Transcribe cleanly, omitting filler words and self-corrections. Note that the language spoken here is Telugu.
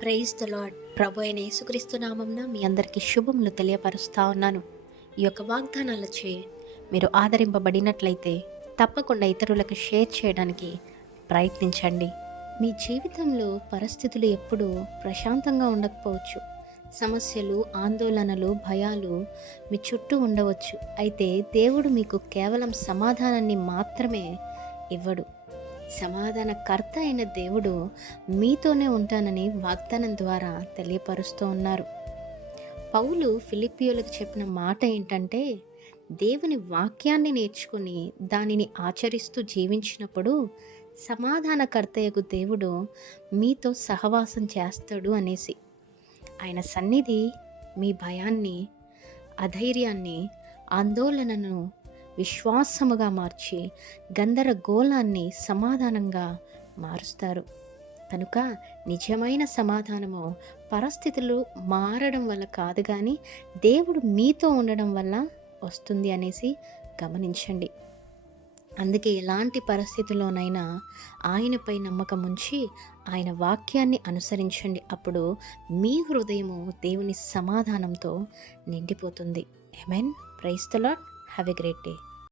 Praise the lord. ప్రభు అయిన యేసుక్రీస్తు నామంన మీ అందరికీ శుభములు తెలియపరుస్తా ఉన్నాను. ఈ యొక్క వాగ్దానాలచే మీరు ఆదరింపబడినట్లయితే తప్పకుండా ఇతరులకు షేర్ చేయడానికి ప్రయత్నించండి. మీ జీవితంలో పరిస్థితులు ఎప్పుడూ ప్రశాంతంగా ఉండకపోవచ్చు. సమస్యలు, ఆందోళనలు, భయాలు మీ చుట్టూ ఉండవచ్చు. అయితే దేవుడు మీకు కేవలం సమాధానాన్ని మాత్రమే ఇవ్వడు. సమాధానకర్త అయిన దేవుడు మీతోనే ఉంటానని వాగ్దానం ద్వారా తెలియపరుస్తూ ఉన్నారు. పౌలు ఫిలిప్పీయులకు చెప్పిన మాట ఏంటంటే, దేవుని వాక్యాన్ని నేర్చుకుని దానిని ఆచరిస్తూ జీవించినప్పుడు సమాధానకర్తయగు దేవుడు మీతో సహవాసం చేస్తాడు అనేసి. ఆయన సన్నిధి మీ భయాన్ని, అధైర్యాన్ని, ఆందోళనను విశ్వాసముగా మార్చి గందరగోళాన్ని సమాధానంగా మారుస్తారు. కనుక నిజమైన సమాధానము పరిస్థితులు మారడం వల్ల కాదు, కానీ దేవుడు మీతో ఉండడం వల్ల వస్తుంది అనేసి గమనించండి. అందుకే ఎలాంటి పరిస్థితుల్లోనైనా ఆయనపై నమ్మకం ఉంచి ఆయన వాక్యాన్ని అనుసరించండి. అప్పుడు మీ హృదయము దేవుని సమాధానంతో నిండిపోతుంది. ఆమేన్. Praise the lord. Have a great day.